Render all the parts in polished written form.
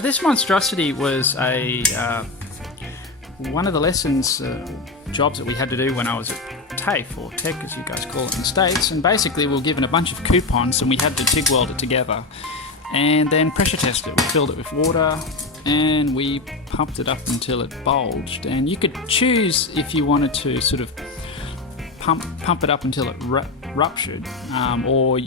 This monstrosity was one of the lessons, jobs that we had to do when I was at TAFE, or Tech as you guys call it in the States, and basically we were given a bunch of coupons and we had to TIG weld it together and then pressure test it. We filled it with water and we pumped it up until it bulged, and you could choose if you wanted to sort of pump it up until it ruptured, or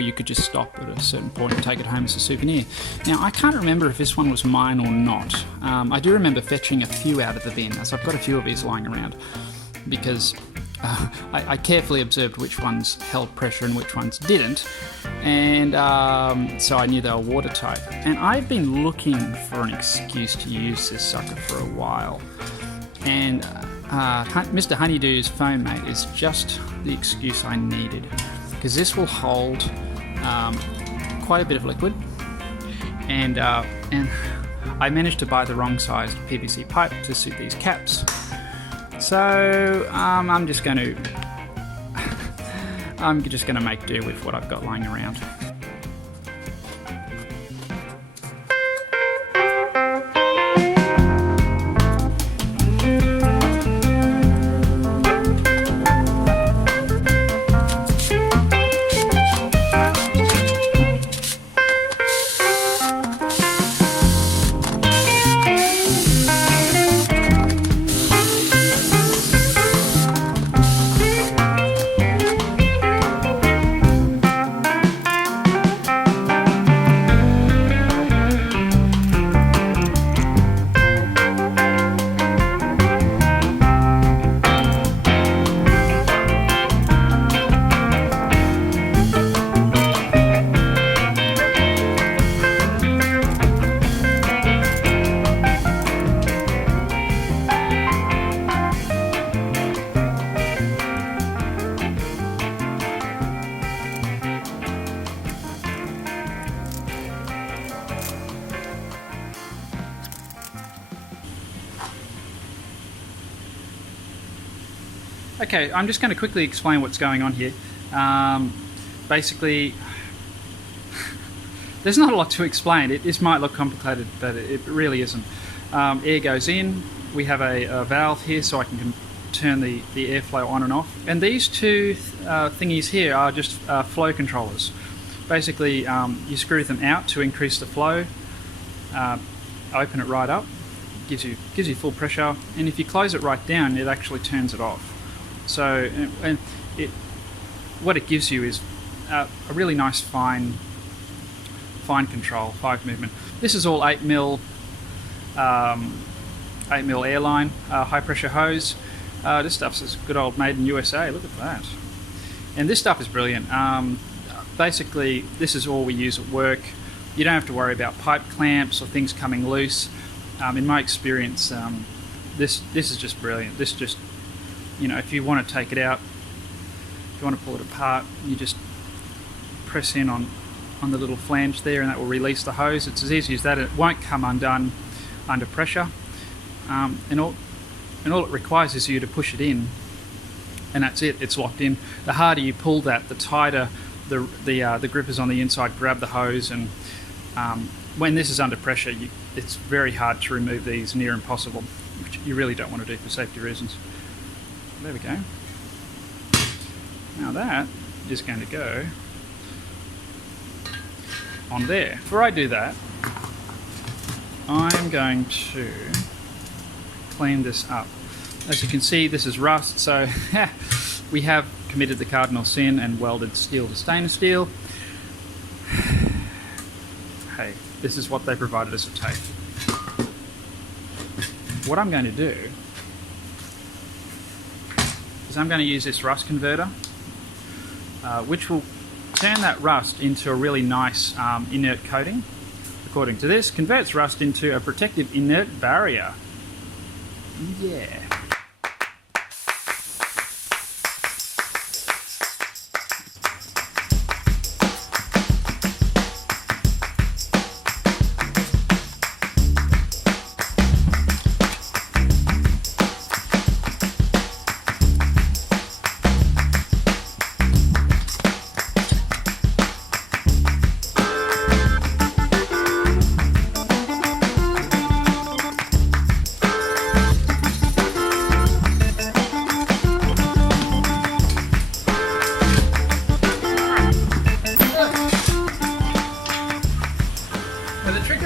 you could just stop at a certain point and take it home as a souvenir. Now, I can't remember if this one was mine or not. I do remember fetching a few out of the bin, as I've got a few of these lying around, because I carefully observed which ones held pressure and which ones didn't, and so I knew they were watertight. And I've been looking for an excuse to use this sucker for a while, and Mr HoneyDo's Foam Mate is just the excuse I needed, because this will hold quite a bit of liquid, and I managed to buy the wrong sized PVC pipe to suit these caps. So I'm just going to make do with what I've got lying around. Okay, I'm just going to quickly explain what's going on here. Basically, there's not a lot to explain. This might look complicated, but it really isn't. Air goes in. We have a valve here so I can turn the airflow on and off. And these two thingies here are just flow controllers. Basically, you screw them out to increase the flow, open it right up, gives you full pressure, and if you close it right down, it actually turns it off. So, what it gives you is a really nice fine control, 5 movement. This is all 8mm airline, high pressure hose. This stuff's is good old made in USA. Look at that. And this stuff is brilliant. Basically, this is all we use at work. You don't have to worry about pipe clamps or things coming loose. In my experience, this is just brilliant. This just, you know, if you want to take it out, if you want to pull it apart, you just press in on the little flange there, and that will release the hose. It's as easy as that. It won't come undone under pressure, and all it requires is you to push it in, and that's it. It's locked in. The harder you pull that, the tighter the grippers on the inside grab the hose, and when this is under pressure, it's very hard to remove these, near impossible, which you really don't want to do for safety reasons. There we go. Now that is going to go on there. Before I do that, I'm going to clean this up. As you can see, this is rust, so we have committed the cardinal sin and welded steel to stainless steel. Hey, this is what they provided us at TAFE. What I'm going to do is I'm going to use this rust converter, which will turn that rust into a really nice inert coating. according to this, converts rust into a protective inert barrier. Yeah.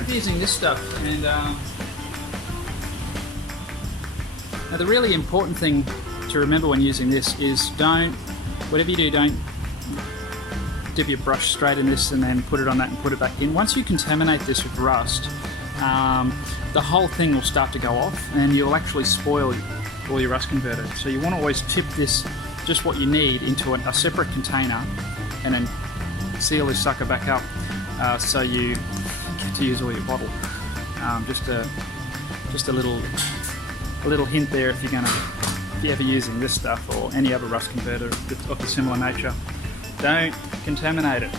Using this stuff, and now the really important thing to remember when using this is whatever you do, don't dip your brush straight in this and then put it on that and put it back in. Once you contaminate this with rust, the whole thing will start to go off and you'll actually spoil all your rust converter. So you want to always tip this, just what you need, into a separate container and then seal this sucker back up so you to use all your bottle. Just a little hint there if you're ever using this stuff or any other rust converter of a similar nature. Don't contaminate it.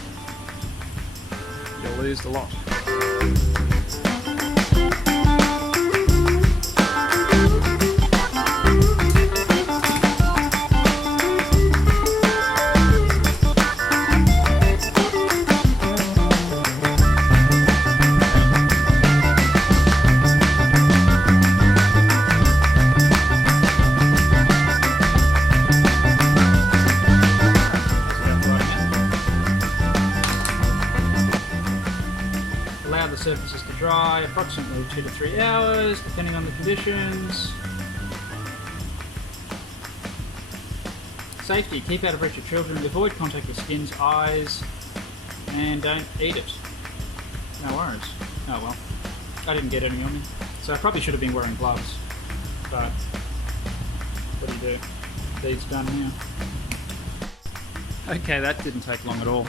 You'll lose the lot. Surfaces to dry, approximately 2 to 3 hours, depending on the conditions. Safety, keep out of reach of children, avoid contact with skins, eyes, and don't eat it. No worries. Oh well, I didn't get any on me, so I probably should have been wearing gloves, but what do you do? Deed's done now. Okay, that didn't take long at all.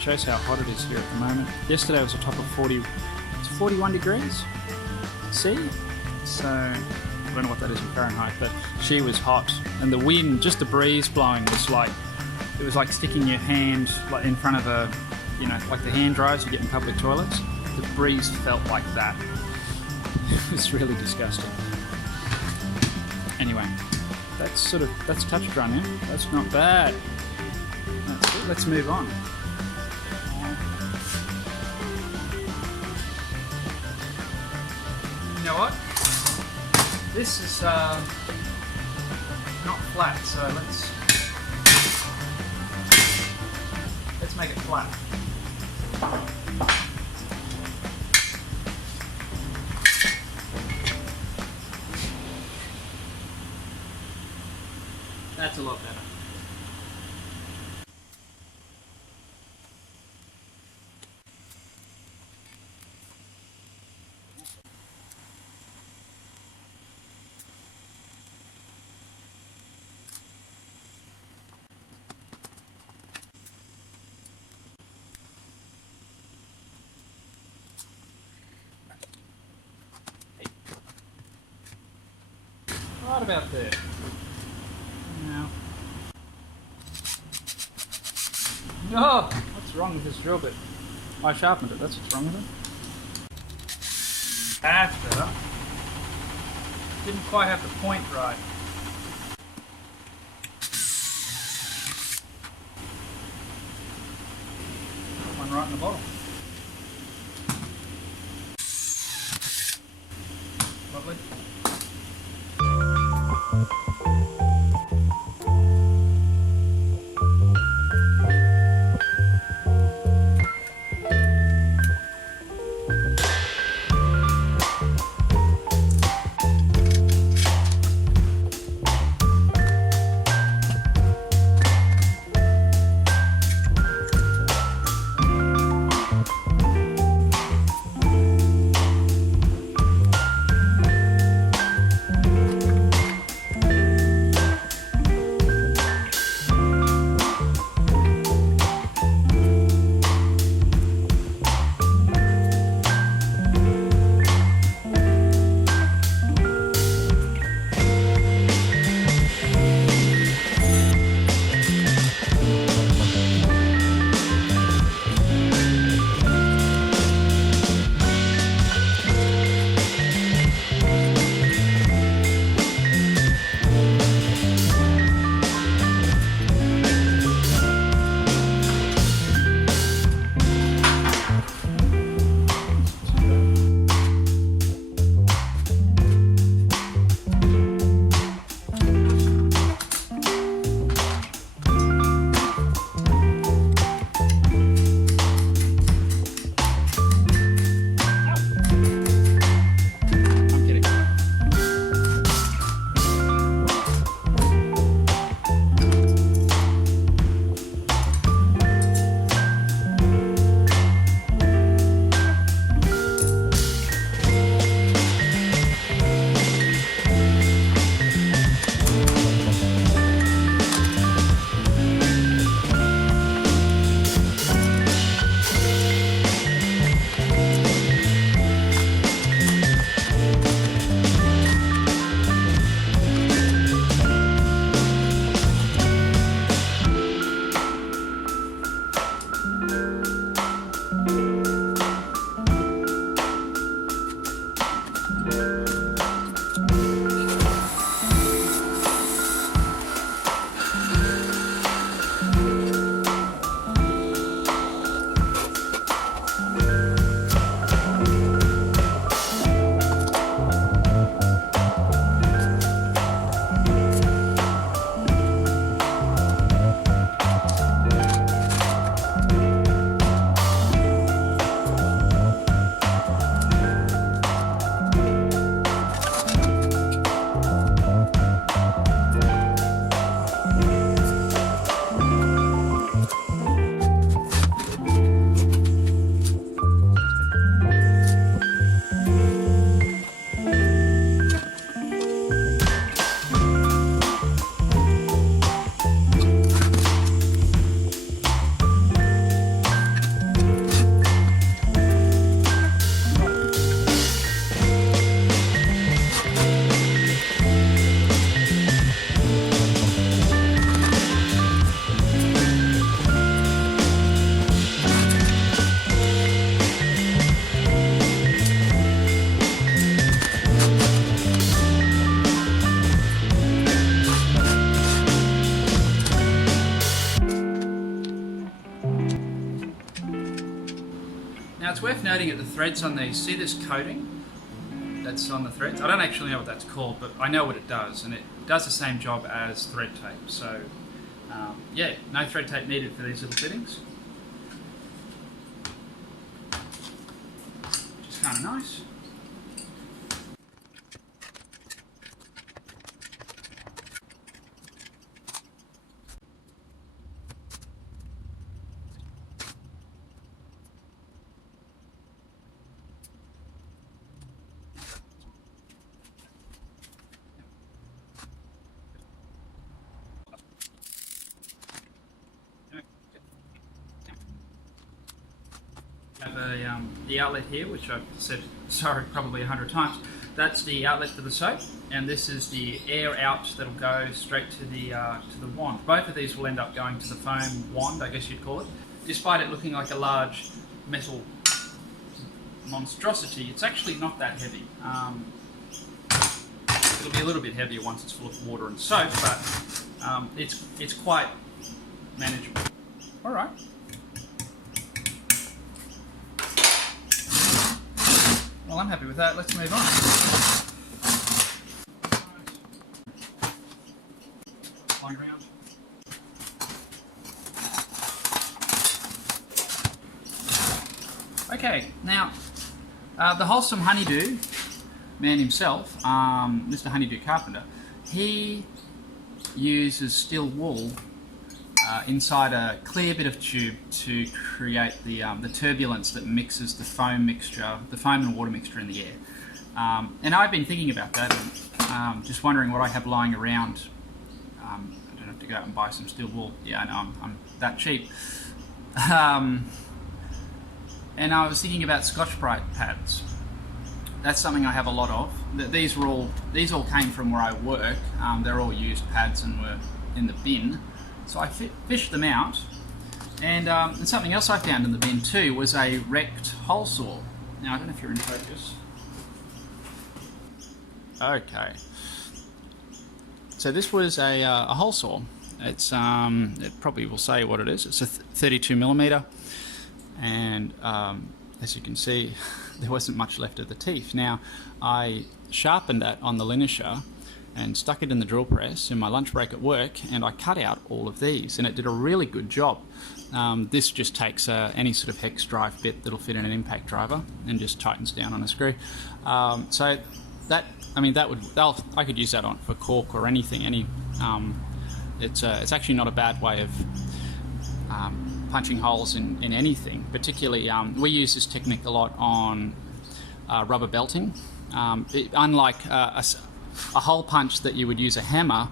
Shows how hot it is here at the moment. Yesterday was a top of 41 degrees C, so I don't know what that is in Fahrenheit, but she was hot, and the wind, just the breeze blowing, was like, it was like sticking your hand like in front of a, you know, like the hand dryers you get in public toilets. The breeze felt like that. It was really disgusting. Anyway, that's touch run in. That's not bad. That's it. Let's move on. You know what? This is not flat, so let's make it flat. That's a lot better. Right about there. Now. Oh, what's wrong with this drill bit? I sharpened it, that's what's wrong with it. That's better. Didn't quite have the point right. Put one right in the bottom. Lovely. worth noting that the threads on these, see this coating that's on the threads? I don't actually know what that's called, but I know what it does, and it does the same job as thread tape. So yeah, no thread tape needed for these little fittings. Which is kind of nice. The outlet here, which I've said probably 100 times. That's the outlet for the soap, and this is the air out that'll go straight to the wand. Both of these will end up going to the foam wand, I guess you'd call it. Despite it looking like a large metal monstrosity, it's actually not that heavy. It'll be a little bit heavier once it's full of water and soap, but it's quite manageable. All right. Well, I'm happy with that. Let's move on. Flying around. Okay, now the wholesome honeydew man himself, Mr HoneyDo Carpenter, he uses steel wool inside a clear bit of tube to create the turbulence that mixes the foam mixture, the foam and water mixture in the air. And I've been thinking about that, and just wondering what I have lying around. I don't have to go out and buy some steel wool. Yeah, I know, I'm that cheap. And I was thinking about Scotch-Brite pads. That's something I have a lot of. These all came from where I work. They're all used pads and were in the bin. So I fished them out, and something else I found in the bin too was a wrecked hole saw. Now I don't know if you're in focus. Okay. So this was a hole saw. It's it probably will say what it is. It's a 32mm, and as you can see, there wasn't much left of the teeth. Now I sharpened that on the linisher and stuck it in the drill press in my lunch break at work, and I cut out all of these, and it did a really good job. This just takes any sort of hex drive bit that'll fit in an impact driver and just tightens down on a screw. So that, I mean, I could use that on for cork or anything. It's actually not a bad way of punching holes in anything. Particularly, we use this technique a lot on rubber belting. Unlike a hole punch that you would use a hammer,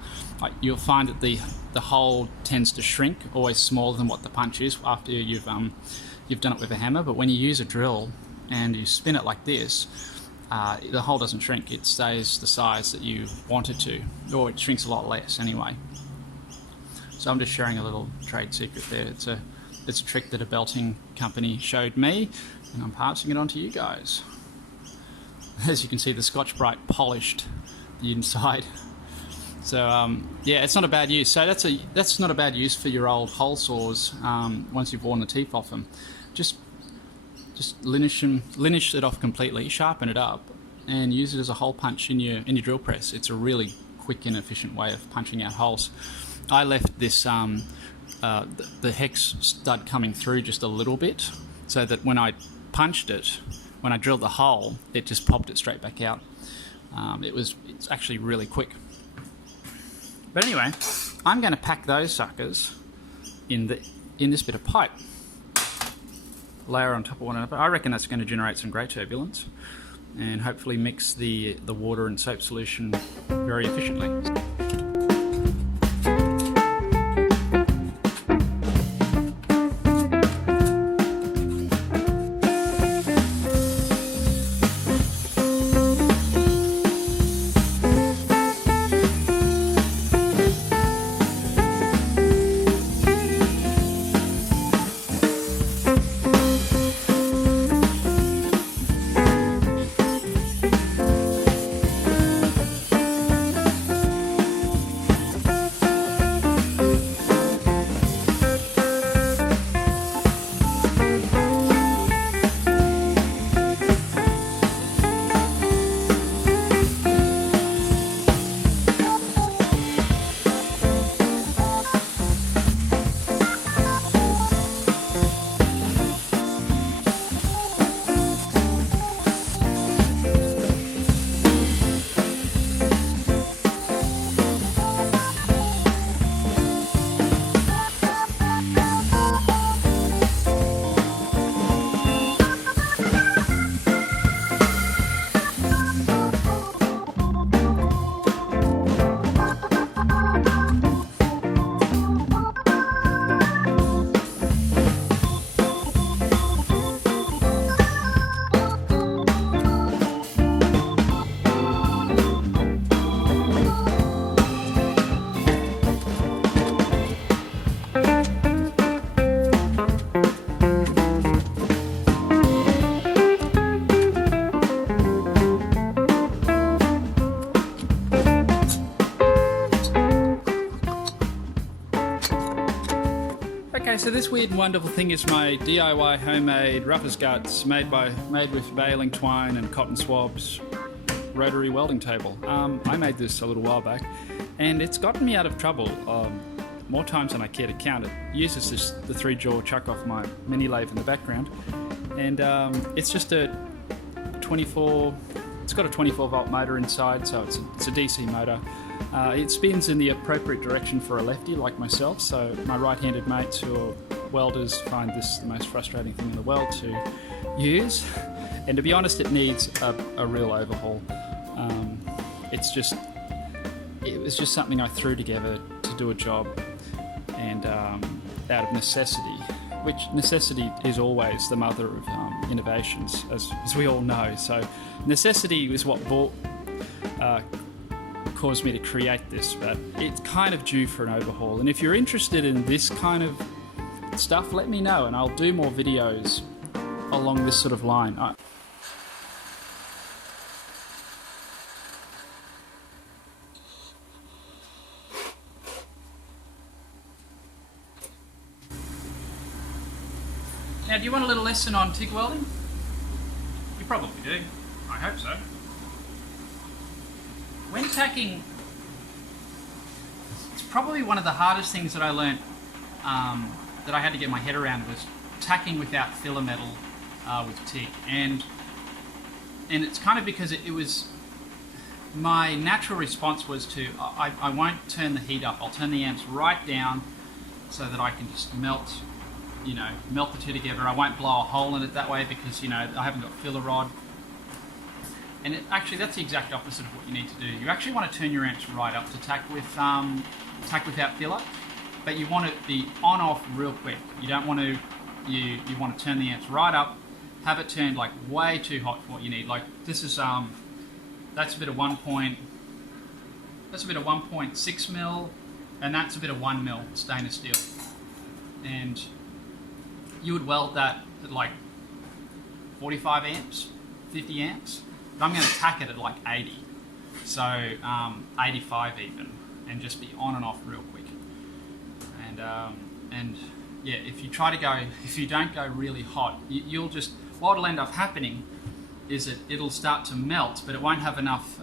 you'll find that the hole tends to shrink, always smaller than what the punch is after you've done it with a hammer. But when you use a drill and you spin it like this, the hole doesn't shrink. It stays the size that you want it to, or it shrinks a lot less anyway. So I'm just sharing a little trade secret there. It's a trick that a belting company showed me, and I'm passing it on to you guys. As you can see, the Scotch-Brite polished the inside. So yeah, it's not a bad use. So that's not a bad use for your old hole saws. Once you've worn the teeth off them, just linish it off completely, sharpen it up, and use it as a hole punch in your drill press. It's a really quick and efficient way of punching out holes. I left this the hex stud coming through just a little bit, so that when I punched it, when I drilled the hole, it just popped it straight back out. It's actually really quick. But anyway, I'm going to pack those suckers in this bit of pipe. Layer on top of one another. I reckon that's going to generate some great turbulence, and hopefully mix the water and soap solution very efficiently. so this weird and wonderful thing is my DIY homemade Ruffers Guts made with baling twine and cotton swabs rotary welding table. I made this a little while back, and it's gotten me out of trouble more times than I care to count. It uses the 3-jaw chuck off my mini lathe in the background, and it's just a 24. It's got a 24 volt motor inside, so it's a DC motor. It spins in the appropriate direction for a lefty like myself, so my right-handed mates who are welders find this the most frustrating thing in the world to use. And to be honest, it needs a real overhaul. It was just something I threw together to do a job, and out of necessity, which necessity is always the mother of innovations, as we all know. So necessity is what caused me to create this, but it's kind of due for an overhaul. And if you're interested in this kind of stuff, let me know, and I'll do more videos along this sort of line. Now, do you want a little lesson on TIG welding? You probably do. I hope so. When tacking, it's probably one of the hardest things that I learnt, that I had to get my head around, was tacking without filler metal with TIG. And it's kind of because it was, my natural response was to, I won't turn the heat up, I'll turn the amps right down so that I can just melt the two together. I won't blow a hole in it that way because, I haven't got filler rod. And actually, that's the exact opposite of what you need to do. You actually want to turn your amps right up to tack without filler, but you want to be on-off real quick. You don't want to, you want to turn the amps right up, have it turned like way too hot for what you need. Like this is, that's a bit of 1.6 mil, and that's a bit of 1 mil stainless steel. And you would weld that at like 45 amps, 50 amps. But I'm going to tack it at like 80, so 85 even, and just be on and off real quick. And yeah, if you don't go really hot, you'll just, what'll end up happening is that it'll start to melt, but it won't have enough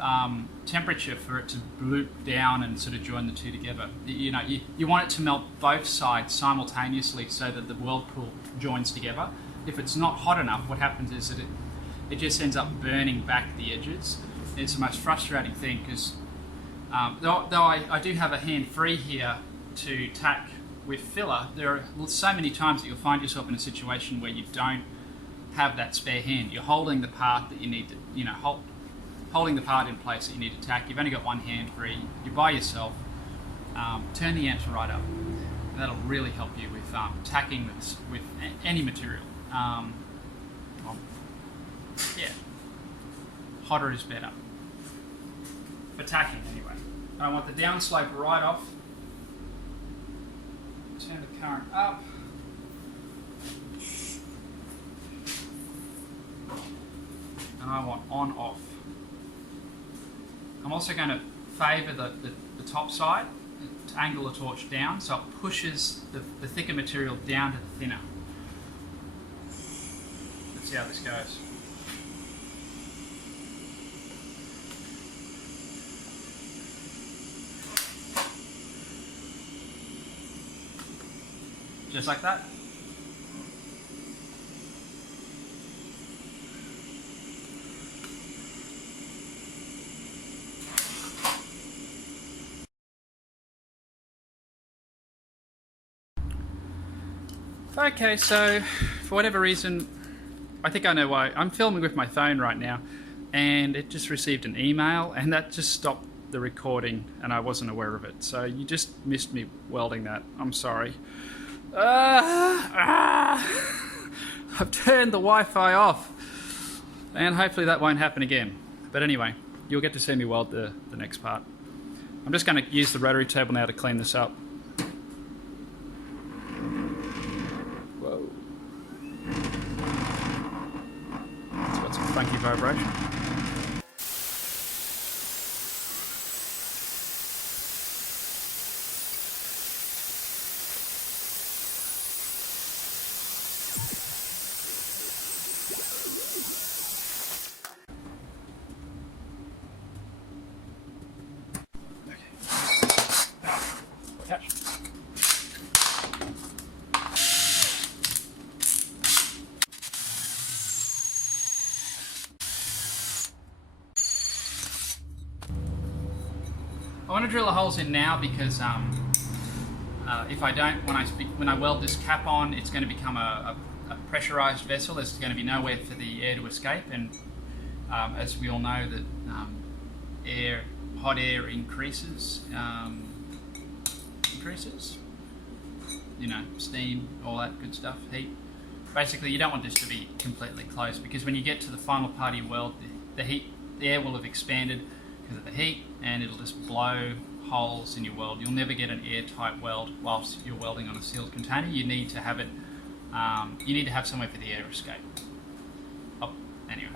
temperature for it to bloop down and sort of join the two together. You want it to melt both sides simultaneously so that the whirlpool joins together. If it's not hot enough, what happens is that it just ends up burning back the edges. It's the most frustrating thing because though I do have a hand free here to tack with filler, there are so many times that you'll find yourself in a situation where you don't have that spare hand. You're holding the part that you need to, holding the part in place that you need to tack. You've only got one hand free. You're by yourself. Turn the amps right up. And that'll really help you with tacking with any material. Yeah, hotter is better for tacking anyway. And I want the downslope right off. Turn the current up. And I want on off. I'm also going to favour the top side to angle the torch down so it pushes the thicker material down to the thinner. Let's see how this goes. Just like that. Okay, so for whatever reason, I think I know why. I'm filming with my phone right now, and it just received an email, and that just stopped the recording, and I wasn't aware of it. So you just missed me welding that. I'm sorry. I've turned the Wi-Fi off, and hopefully that won't happen again. But anyway, you'll get to see me weld the next part. I'm just going to use the rotary table now to clean this up. Whoa. It's got some funky vibration. I want to drill the holes in now because if I don't, when I weld this cap on, it's going to become a pressurized vessel. There's going to be nowhere for the air to escape, and as we all know that hot air increases, you know, steam, all that good stuff, heat. Basically, you don't want this to be completely closed, because when you get to the final part of your weld, the air will have expanded because of the heat, and it'll just blow holes in your weld. You'll never get an airtight weld whilst you're welding on a sealed container. You need to have it. You need to have somewhere for the air to escape. Oh, anyway.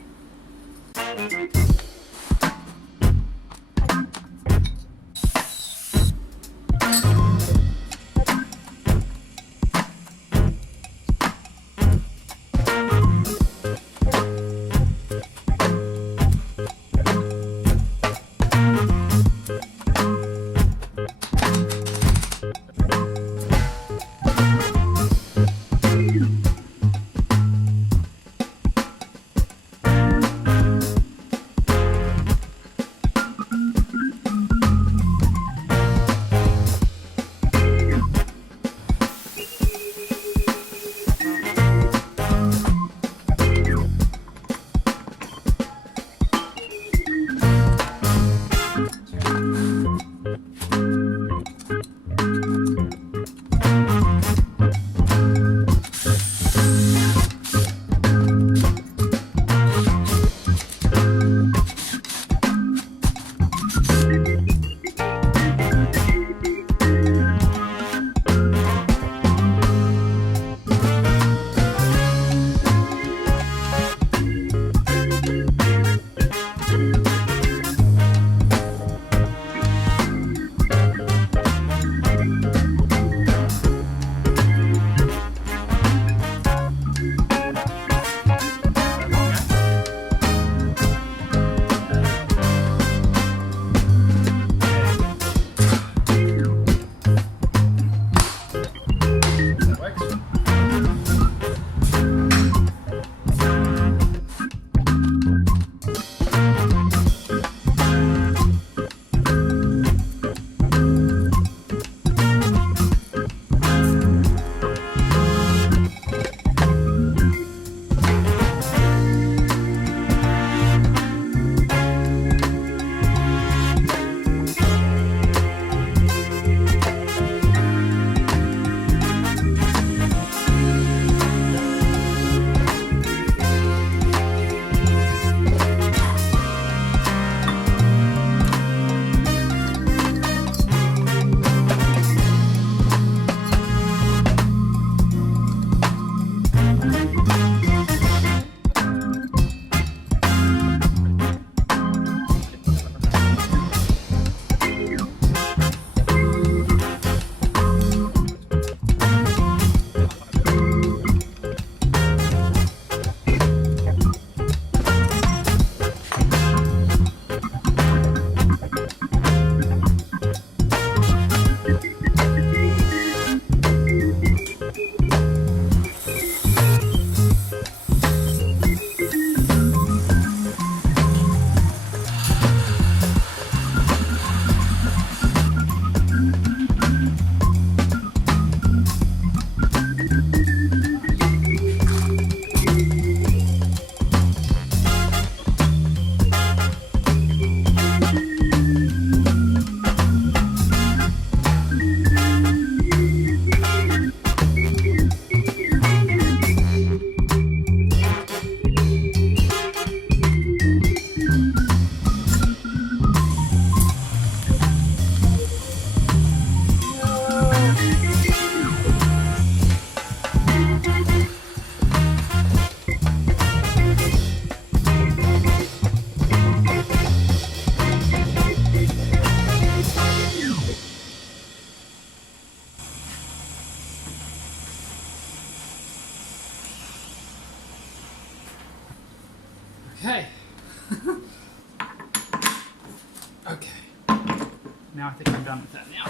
Okay. Okay. Now I think I'm done with that now.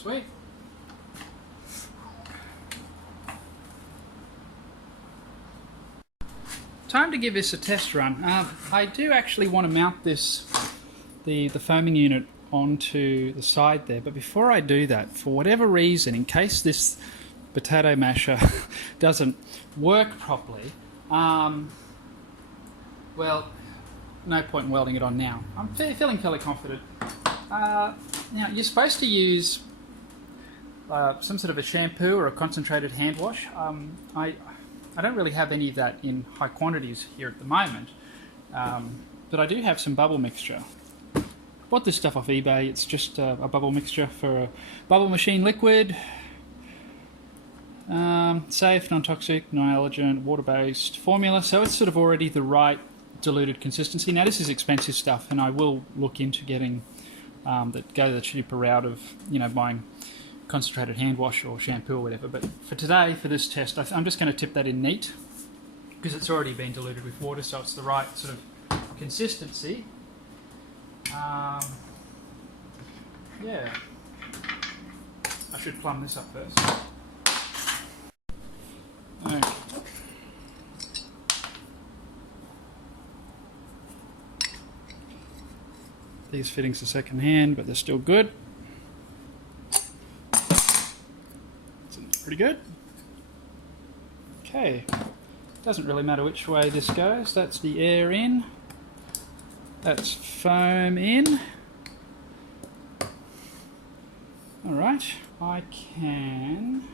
Sweet. Time to give this a test run. I do actually want to mount this, the foaming unit onto the side there, but before I do that, for whatever reason, in case this potato masher doesn't work properly, well, no point in welding it on now. I'm feeling fairly confident. Now, you're supposed to use some sort of a shampoo or a concentrated hand wash. I don't really have any of that in high quantities here at the moment, but I do have some bubble mixture. Bought this stuff off eBay. It's just a bubble mixture for a bubble machine liquid. Safe, non-toxic, non-allergen, water-based formula, so it's sort of already the right diluted consistency. Now this is expensive stuff, and I will look into getting the cheaper route of, you know, buying concentrated hand wash or shampoo or whatever. But for today, for this test, I'm just going to tip that in neat because it's already been diluted with water, so it's the right sort of consistency. Yeah, I should plumb this up first. Okay. These fittings are second hand, but they're still good. Pretty good. Okay, doesn't really matter which way this goes. That's the air in. That's foam in. Alright, I can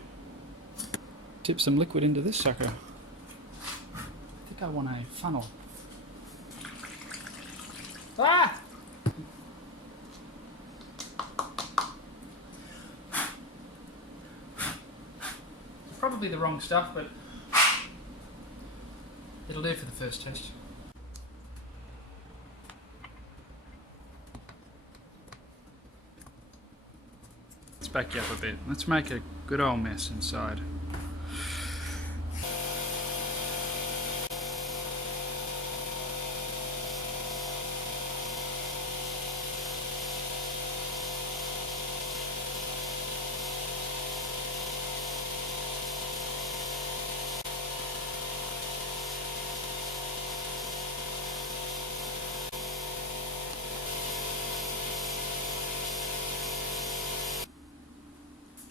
tip some liquid into this sucker. I think I want a funnel. Ah! Probably the wrong stuff, but it'll do for the first test. Let's back you up a bit. Let's make a good old mess inside.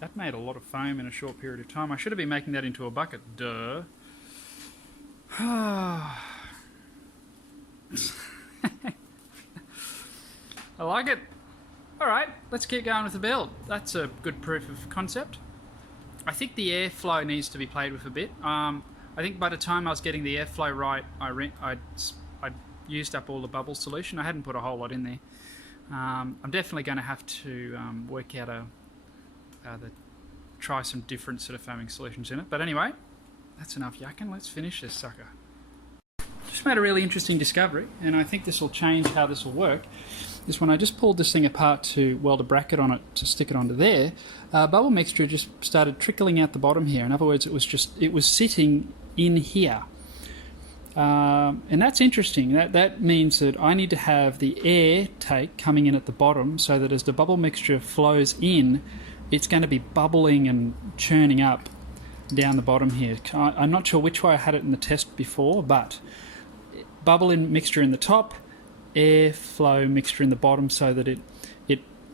That made a lot of foam in a short period of time. I should have been making that into a bucket. Duh. I like it. Alright, let's keep going with the build. That's a good proof of concept. I think the airflow needs to be played with a bit. I think by the time I was getting the airflow right, I used up all the bubble solution. I hadn't put a whole lot in there. I'm definitely going to have to work out try some different sort of foaming solutions in it. But anyway, that's enough yakking. Let's finish this sucker. Just made a really interesting discovery, and I think this will change how this will work. Is when I just pulled this thing apart to weld a bracket on it to stick it onto there, bubble mixture just started trickling out the bottom here. In other words, it was sitting in here. And that's interesting. That means that I need to have the air take coming in at the bottom so that as the bubble mixture flows in, it's going to be bubbling and churning up down the bottom here. I'm not sure which way I had it in the test before, but bubble in mixture in the top, airflow mixture in the bottom, so that it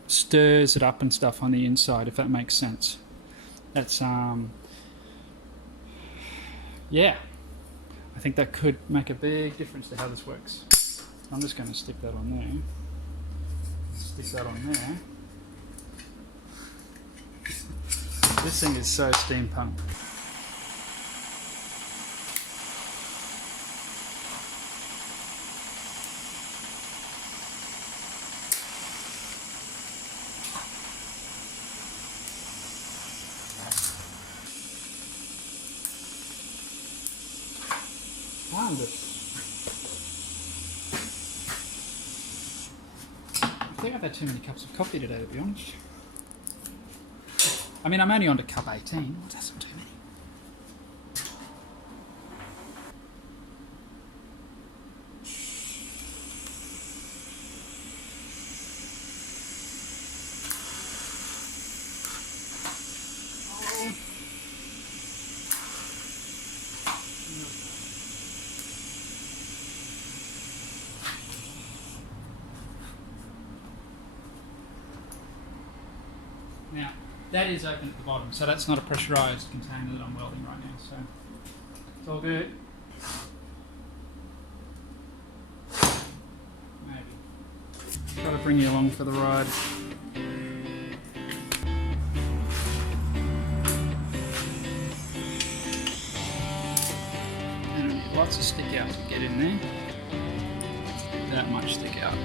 stirs it up and stuff on the inside, if that makes sense. That's yeah, I think that could make a big difference to how this works. I'm just going to stick that on there. Stick that on there. This thing is so steampunk. I think I've had too many cups of coffee today, to be honest. I mean, I'm only on to cup 18. That's not too many. Now, that is open at the bottom, so that's not a pressurised container that I'm welding right now, so it's all good. Maybe. Try to bring you along for the ride. And lots of stick out to get in there. That much stick out.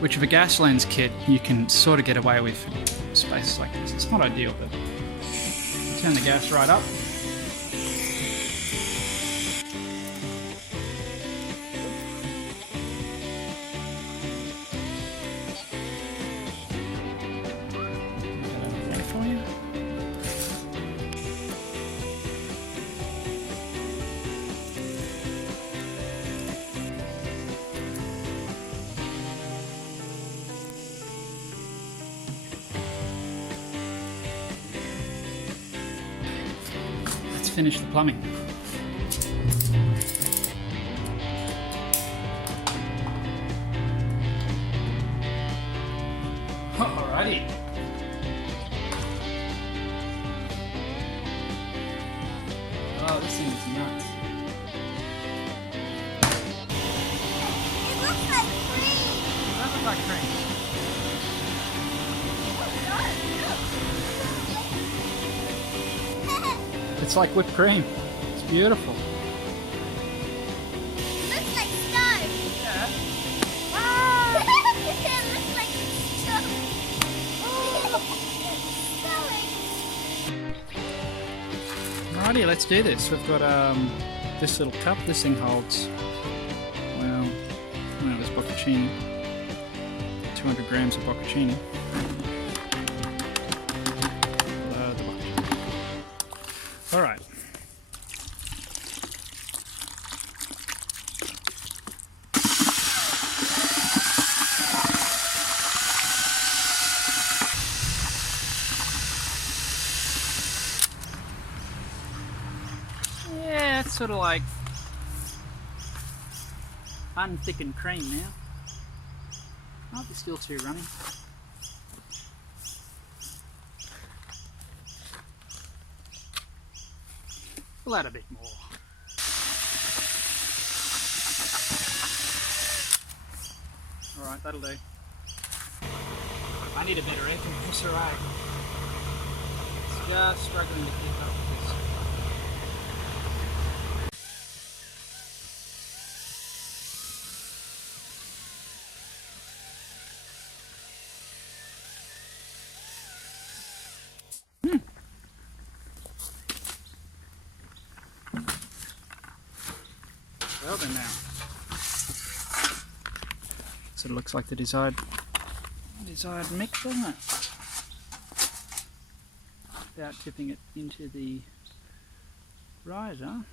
Which with a gas lens kit, you can sort of get away with spaces like this. It's not ideal, but turn the gas right up. Finish the plumbing. Alrighty. Oh, this thing is nuts. It looks like cream. That looks like cream. It's like whipped cream. It's beautiful. Looks like stone. Yeah. It looks like stone. Alrighty, let's do this. We've got this little cup. This thing holds, well, it was bocconcini. 200 grams of bocconcini. All right. Yeah, it's sort of like unthickened cream now. Might be still too runny. We'll add a bit more. Alright, that'll do. I need a better air compressor, eh? It's just struggling to keep up with this. Well then now. Sort of looks like the desired mix, doesn't it? Without tipping it into the riser.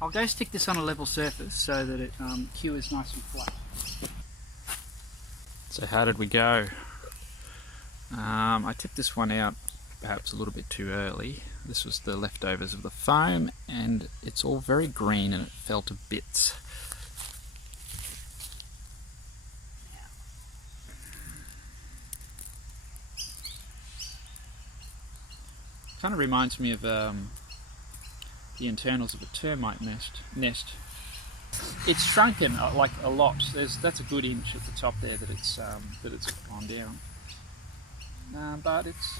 I'll go stick this on a level surface so that it cures nice and flat. So how did we go? I tipped this one out perhaps a little bit too early. This was the leftovers of the foam and it's all very green and it fell to bits. Kind of reminds me of the internals of a termite nest. It's shrunken like a lot. That's a good inch at the top there that it's gone down. But it's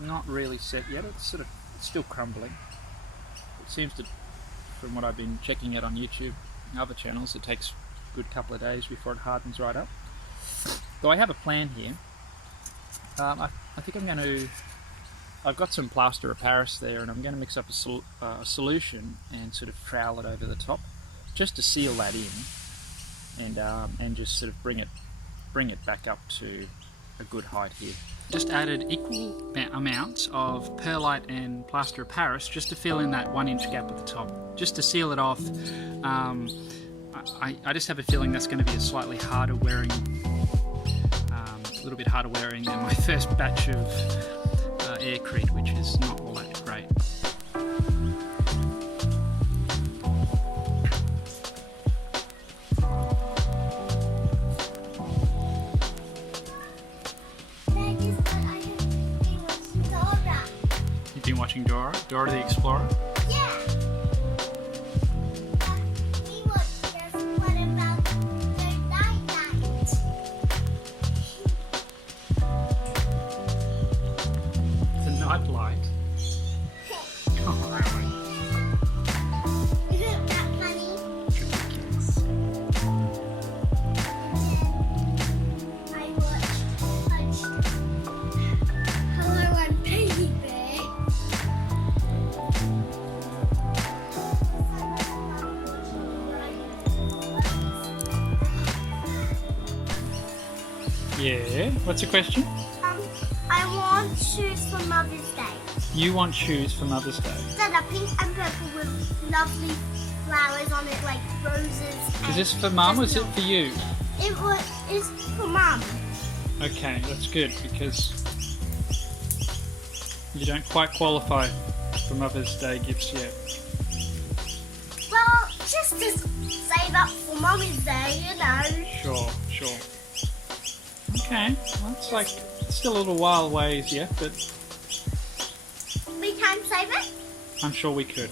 not really set yet. It's still crumbling. It seems to, from what I've been checking out on YouTube and other channels, it takes a good couple of days before it hardens right up. Though I have a plan here. I think I'm going to. I've got some plaster of Paris there, and I'm going to mix up a solution and sort of trowel it over the top, just to seal that in, and just sort of bring it back up to a good height here. Just added equal amounts of perlite and plaster of Paris just to fill in that 1 inch gap at the top, just to seal it off. I just have a feeling that's going to be a slightly harder wearing, a little bit harder wearing than my first batch of aircrete, which is not all that great. You've been watching Dora the Explorer? Yeah. We watched just what about the night? The night light. Oh, really? Isn't that funny? Ridiculous. I watched Hello, I'm Baby Bear. Yeah, what's the question? I want shoes for Mother's Day. You want shoes for Mother's Day. That are pink and purple with lovely flowers on it, like roses. Is this for Mum or is it for you? It's for Mum. Okay, that's good because you don't quite qualify for Mother's Day gifts yet. Well, just to save up for Mummy's Day, you know. Sure. Okay, well, it's like still a little while ways yet, but We can save it. I'm sure we could.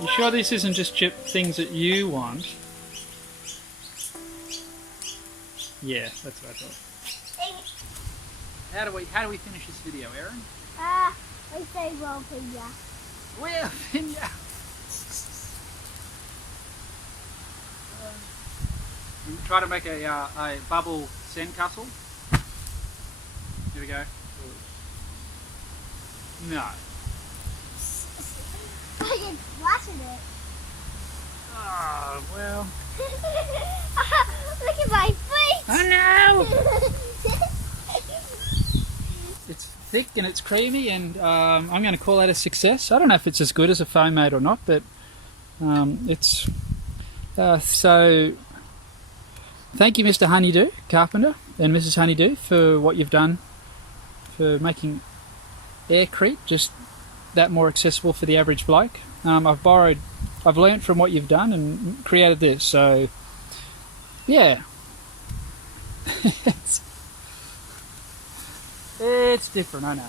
You sure this isn't just things that you want? Yeah, that's what I thought. How do we finish this video, Aaron? I say well for ya. Well, yeah. Try to make a bubble sandcastle. Here we go. No. I can splash in it. Oh, well. Look at my feet. Oh no! It's thick and it's creamy, and I'm going to call that a success. I don't know if it's as good as a Foam Mate or not, but it's so. Thank you, Mr HoneyDo Carpenter and Mrs HoneyDo, for what you've done for making aircrete just that more accessible for the average bloke. I've learnt from what you've done and created this. So, yeah, it's different, I know.